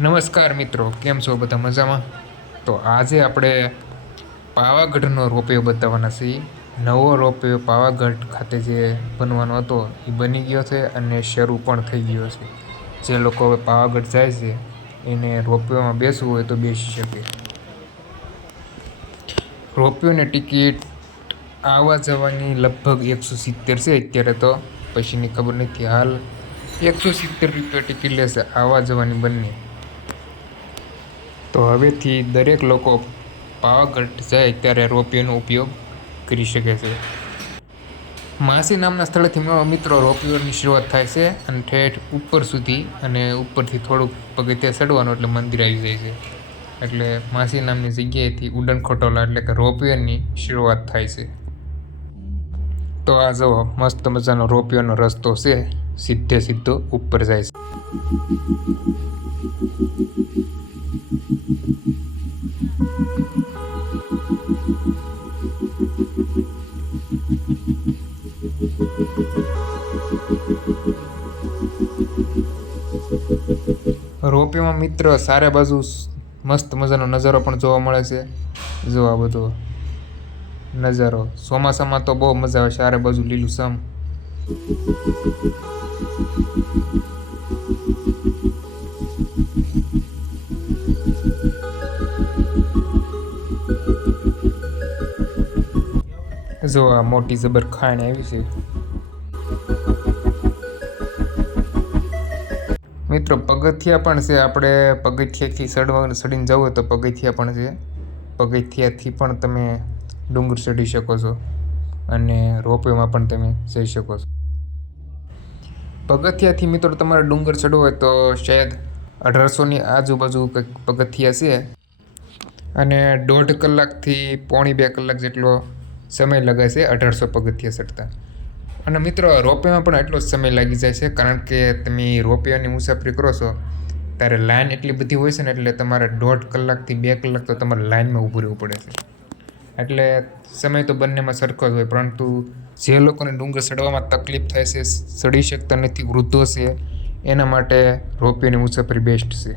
નમસ્કાર મિત્રો, કેમ છો બધા મજામાં? તો આજે આપણે પાવાગઢનો રોપવે બતાવવાના છીએ. નવો રોપવે પાવાગઢ ખાતે જે બનવાનો હતો એ બની ગયો છે અને શરૂ પણ થઈ ગયો છે. જે લોકો હવે પાવાગઢ જાય છે એને રોપવેમાં બેસવું હોય તો બેસી શકે. રોપવેની ટિકિટ આવવા જવાની લગભગ 170 છે અત્યારે, તો પછીની ખબર નથી. હાલ 170 રૂપિયા ટિકિટ લેશે આવવા જવાની બંને. તો હવેથી દરેક લોકો પાવાગઢ જાય ત્યારે રોપવેનો ઉપયોગ કરી શકે છે. માસી નામના સ્થળેથી મિત્રો રોપવેની શરૂઆત થાય છે અને ઠેઠ ઉપર સુધી, અને ઉપરથી થોડુંક પગથિયાં ચડવાનું એટલે મંદિર આવી જાય છે. એટલે માસી નામની જગ્યાએથી ઉડન ખટોલા એટલે કે રોપવેની શરૂઆત થાય છે. તો આ જો મસ્ત મજાનો રોપવેનો રસ્તો છે, સીધો ઉપર જાય છે. રોપવેમાં મિત્ર સારે બાજુ મસ્ત મજાનો નજારો પણ જોવા મળે છે. જો આ બધો નજારો ચોમાસામાં તો બહુ મજા આવે, ચારે બાજુ લીલુંછમ. જો આ મોટી જબર ખાણ આવી છે મિત્રો. પગથિયા પણ છે, આપણે પગથિયાથી ચડીને જવું હોય તો પગથિયા પણ છે. પગથિયાથી પણ તમે ડુંગર ચડી શકો છો અને રોપવેમાં પણ તમે જઈ શકો છો. પગથિયાથી મિત્રો તમારે ડુંગર ચડવો હોય તો શાયદ 1800ની આજુબાજુ કંઈક પગથિયા છે, અને 1.5 કલાકથી 1.5-2 કલાક જેટલો સમય લગાય છે 1800 પગથિયા ચડતા. અને મિત્રો રોપવેમાં પણ એટલો જ સમય લાગી જાય છે, કારણ કે તમે રોપવેની મુસાફરી કરો છો ત્યારે લાઈન એટલી બધી હોય છે ને, એટલે તમારે 1.5 કલાકથી 2 કલાક તો તમારે લાઈનમાં ઊભું રહેવું પડે છે. એટલે સમય તો બંનેમાં સરખો જ હોય, પરંતુ જે લોકોને ડુંગર ચડવામાં તકલીફ થાય છે, ચડી શકતા નથી, વૃદ્ધો છે, એના માટે રોપવેની મુસાફરી બેસ્ટ છે.